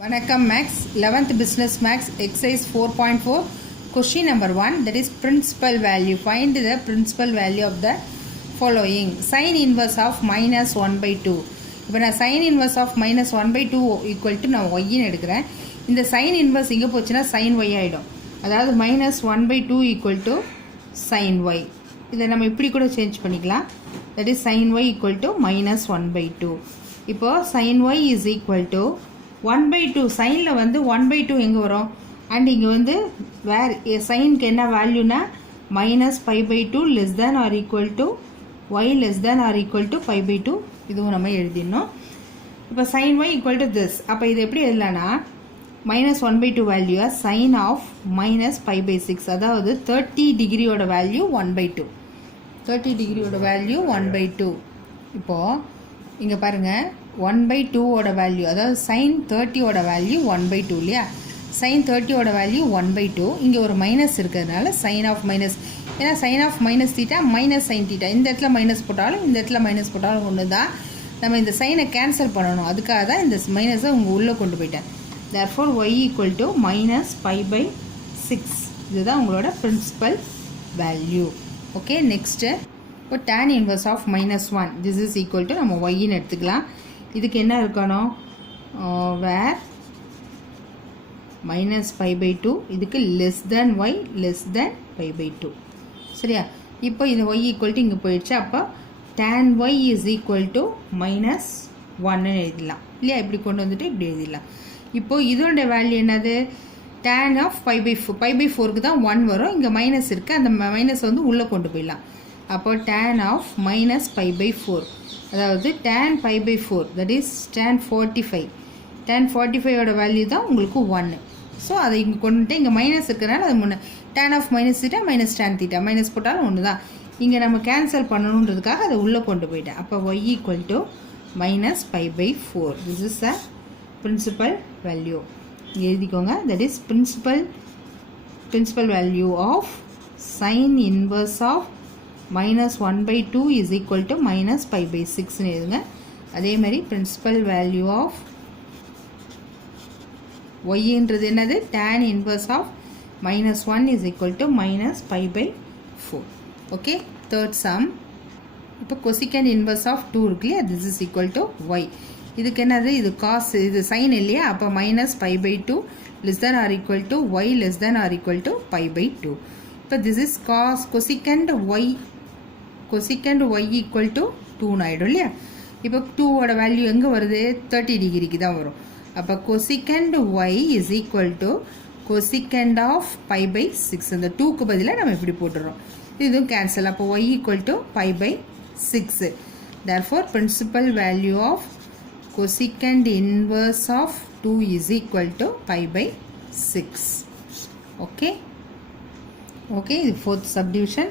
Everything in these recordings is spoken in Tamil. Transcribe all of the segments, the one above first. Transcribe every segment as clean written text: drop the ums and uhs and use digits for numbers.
Vanakkam Max 11th Business Max exercise 4.4 question number 1, that is principal value. Find the principal value of the following. Sin inverse of minus 1 by 2. இப்போ நான் sin inverse of minus 1 by 2 equal to நான் y எடுக்கிறேன். இந்த sin inverse இங்கே போச்சுன்னா sin y ஆகிடும். அதாவது minus 1 by 2 equal to sin y. இதை நம்ம இப்படி கூட சேஞ்ச் பண்ணிக்கலாம். that is sin y equal to minus 1 by 2. இப்போ sin y is equal to 1 by 2. சைனில் வந்து 1 by 2 எங்கே வரும்? அண்ட் இங்கே வந்து சைனுக்கு என்ன வேல்யூனா minus pi by 2 less than or equal to y less than or equal to pi by 2. இதுவும் நம்ம எழுதிடணும். இப்போ sine y equal to this. அப்போ இது எப்படி எழுதலான்னா minus 1 by 2 value sine of minus pi by 6. அதாவது 30 டிகிரியோட வேல்யூ 1 by 2. 30 டிகிரியோட வேல்யூ 1 by 2. இப்போது இங்கே பாருங்கள் 1 by 2 ஓட வேல்யூ, அதாவது sin 30 ஓட வேல்யூ 1 by 2 இல்லையா? sin 30 ஓட வேல்யூ 1 by 2. இங்கே ஒரு மைனஸ் இருக்கிறதுனால sin ஆஃப் மைனஸ், ஏன்னா sin of minus theta minus sin theta. இந்த இடத்துல மைனஸ் போட்டாலும் இந்த இடத்துல மைனஸ் போட்டாலும் ஒன்று தான். நம்ம இந்த சைனை கேன்சல் பண்ணணும். அதுக்காக தான் இந்த மைனஸை உங்கள் உள்ளே கொண்டு போயிட்டேன். therefore y equal to minus pi by 6. இதுதான் உங்களோட பிரின்சிபல் வேல்யூ. ஓகே, நெக்ஸ்ட்டு இப்போ tan inverse of minus 1. This is equal to நம்ம ஒய்ன்னு எடுத்துக்கலாம். இதுக்கு என்ன இருக்கணும்? வேர் மைனஸ் பை பை 2, இதுக்கு less than y less than pi by 2. சரியா? இப்போ இந்த ஒய் ஈக்குவல் டு இங்கே போயிடுச்சு. அப்போ tan y is equal to minus 1ன்னு எழுதிடலாம் இல்லையா? இப்படி கொண்டு வந்துட்டு இப்படி எழுதிடலாம். இப்போது இதோட வேல்யூ என்னது? Tan of pi by 4. Pi by 4க்கு தான் 1 வரும். இங்கே மைனஸ் இருக்குது, அந்த மைனஸ் வந்து உள்ளே கொண்டு போயிடலாம். அப்போ tan of minus pi by 4, அதாவது tan pi by 4, that is tan 45. tan 45ஓட value தான் உங்களுக்கு 1. ஸோ அதை இங்கே கொண்டுட்டு இங்கே மைனஸ் இருக்கிறனால அது முன்னே tan of minus theta minus tan theta minus போட்டாலும் ஒன்று தான். இங்கே நம்ம கேன்சல் பண்ணணுன்றதுக்காக அதை உள்ளே கொண்டு போயிட்டேன். அப்போ y equal to minus pi by 4. This is a principal value. எழுதிக்கோங்க. That is principal value of sine inverse of minus 1 by 2 is equal to minus pi by 6 எழுதுங்க. அதே மாதிரி principal value of y என்றது என்னது? tan inverse of minus 1 is equal to minus pi by 4. okay, third sum. இப்போ cosecant inverse of 2 இருக்கு இல்லையா? this is equal to y. இதுக்கு என்னது? இது cos, இது sin இல்லையா? அப்போ minus pi by 2 less than or equal to y less than or equal to pi by 2. இப்போ this is cosecant y equal to 2 ஆகிடும் இல்லையா? இப்போ 2 ஓட வேல்யூ எங்கே வருது? 30 டிகிரிக்கு தான் வரும். அப்போ cosecant y is equal to cosecant of pi by 6. அந்த 2க்கு பதிலாக நம்ம இப்படி போட்டுறோம். இதுவும் கேன்சல். அப்போ y equal to pi by 6. therefore principal value of cosecant inverse of 2 is equal to pi by 6. okay, இது fourth subdivision.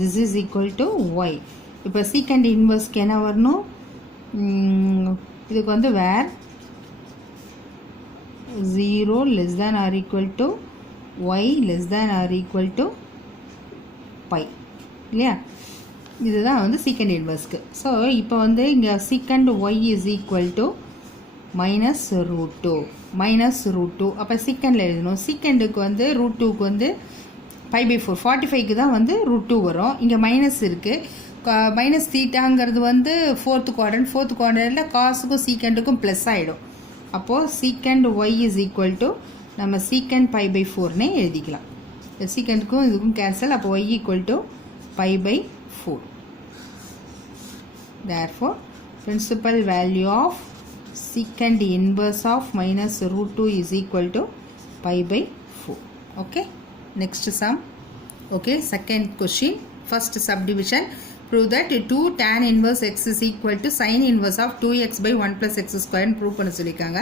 this is equal to y. இப்போ secant inverseக்கு என்ன வரணும்? இதுக்கு வந்து வேர் 0 less than or equal to y less than or equal to pi இல்லையா? இதுதான் வந்து secant inverseக்கு. ஸோ இப்போ வந்து இங்கே secant y is equal to minus root 2. அப்போ secantல எழுதணும். secantக்கு வந்து root 2க்கு வந்து pi by 4. 45க்கு தான் வந்து root 2 வரும். இங்கே மைனஸ் இருக்குது. மைனஸ் தீட்டாங்கிறது வந்து ஃபோர்த்து குவாட்ரண்ட்டில் காசுக்கும் சீக்கண்ட்டுக்கும் ப்ளஸ் ஆகிடும். அப்போது secant y is equal to நம்ம சீக்கண்ட் பை பை 4னே எழுதிக்கலாம். சீக்கண்ட்டுக்கும் இதுக்கும் கேன்சல். அப்போ y equal to pi by 4. therefore principal value of secant inverse of minus root 2 is equal to pi by 4. okay, next sum. okay, second question, first subdivision. prove that 2 tan inverse x is equal to sin inverse of 2x by 1 plus x square ன்னு ப்ரூவ் பண்ண சொல்லியிருக்காங்க.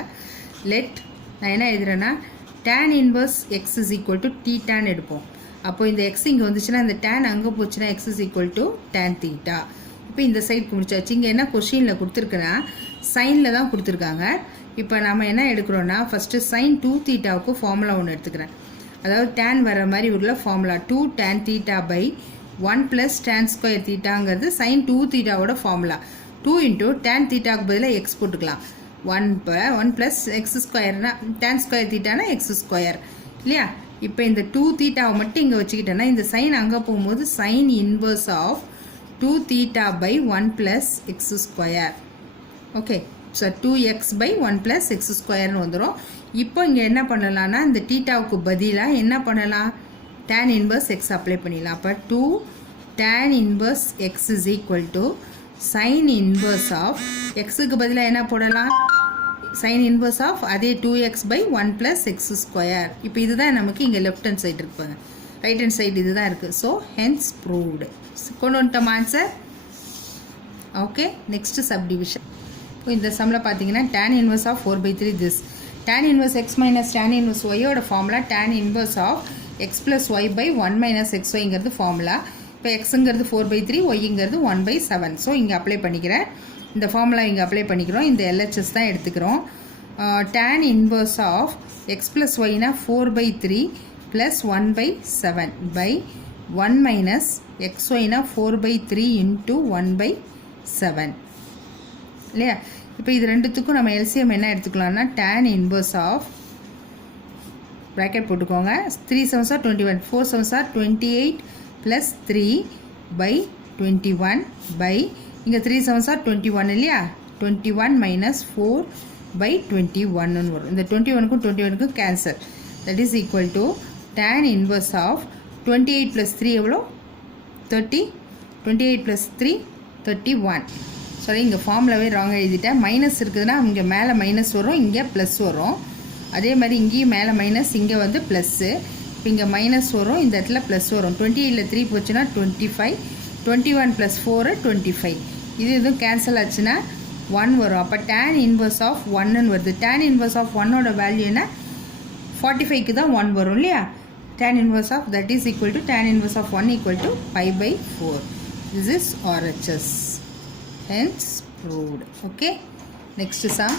let நான் என்ன எழுதுறேன்னா tan inverse x is equal to t tan எடுப்போம். அப்போ இந்த x இங்கே வந்துச்சுன்னா இந்த tan அங்கே போச்சுன்னா x is equal to tan theta. இப்போ இந்த சைடுக்கு முடிச்சாச்சு. இங்கே என்ன கொஷினில் கொடுத்துருக்குன்னா சைனில் தான் கொடுத்துருக்காங்க. இப்போ நம்ம என்ன எடுக்கிறோன்னா ஃபஸ்ட்டு sin 2 தீட்டாவுக்கு ஃபார்முலா ஒன்று எடுத்துக்கிறேன். அதாவது tan வர மாதிரி உள்ள formula 2 tan theta by 1 plus tan square thetaங்கிறது sin 2 தீட்டாவோட ஃபார்முலா. 2 into tan thetaக்கு பதிலாக x போட்டுக்கலாம். 1 ப்ளஸ் எக்ஸ் ஸ்கொயர்னா டேன் ஸ்கொயர் தீட்டானா எக்ஸ் ஸ்கொயர் இல்லையா. இப்போ இந்த 2 தீட்டாவை மட்டும் இங்கே வச்சுக்கிட்டேன்னா இந்த சைன் அங்கே போகும்போது sine inverse of 2 theta by 1 plus x square. Okay, so 2x by 1 plus x ஸ்கொயர்னு வந்துடும். இப்போ இங்கே என்ன பண்ணலான்னா இந்த தீட்டாவுக்கு பதிலாக என்ன பண்ணலாம், டேன் இன்வர்ஸ் எக்ஸ் அப்ளை பண்ணிடலாம். அப்போ 2 tan inverse x is equal to sin inverse of xக்கு பதிலாக என்ன போடலாம், sin inverse of அதே 2x by 1 plus x square. இப்போ இதுதான் நமக்கு இங்கே லெஃப்ட் ஹேண்ட் சைடு இருப்பாங்க, ரைட் ஹேண்ட் சைடு இதுதான் இருக்குது. So hence proved. கொண்டு வந்துட்டோம் ஆன்சர். Okay, next subdivision. இப்போ இந்த சம்மில் பார்த்தீங்கன்னா tan inverse of 4/3 this. tan inverse x minus tan inverse y ஓட formula tan inverse of x plus y by 1 minus xyங்கிறது ஃபார்முலா. இப்போ எக்ஸுங்கிறது 4/3, ஒய்ங்கிறது 1/7. ஸோ இங்கே அப்ளை பண்ணிக்கிறேன், இந்த ஃபார்முலா இங்கே அப்ளை பண்ணிக்கிறோம், இந்த எல்ஹெச்எஸ் தான் எடுத்துக்கிறோம். tan inverse of x plus ஒய்னா 4/3 ப்ளஸ் 1/7 பை 1 மைனஸ் எக்ஸ் ஒய்னா 4/3 இன்ட்டு 1/7 இல்லையா. இப்போ இது ரெண்டுத்துக்கும் நம்ம எல்சிஎம் என்ன எடுத்துக்கலாம்னா tan இன்வர்ஸ் ஆஃப் ப்ராக்கெட் போட்டுக்கோங்க, 3 7s are 21, 4 7s are 28 plus 3 by 21 by இங்கே 3 7s are 21 இல்லையா, 21 minus 4 by 21 வரும். இந்த 21க்கும் 21க்கும் cancel. That is equal to tan inverse of 28 plus 3 எவ்வளோ 30, 28 plus 3 31. சாரி, இங்கே ஃபார்முலாவே ராங் எழுதிட்டேன். மைனஸ் இருக்குதுன்னா இங்கே மேலே மைனஸ் வரும், இங்கே ப்ளஸ் வரும். அதே மாதிரி இங்கேயும் மேலே மைனஸ், இங்கே வந்து ப்ளஸ்ஸு. இப்போ இங்கே மைனஸ் வரும், இந்த இடத்துல ப்ளஸ் வரும். 28ல் 3 போச்சுன்னா 25, 21 + 4 25. இது எதுவும் கேன்சல் ஆச்சுன்னா 1 வரும். அப்போ tan இன்வர்ஸ் ஆஃப் 1ன்னு வருது. tan இன்வர்ஸ் ஆஃப் 1ஓட வேல்யூ என்ன, 45க்கு தான் 1 வரும் இல்லையா. tan inverse of that is equal to tan inverse of 1 equal to 5/4. This is RHS. Hence proved. Okay, next sum.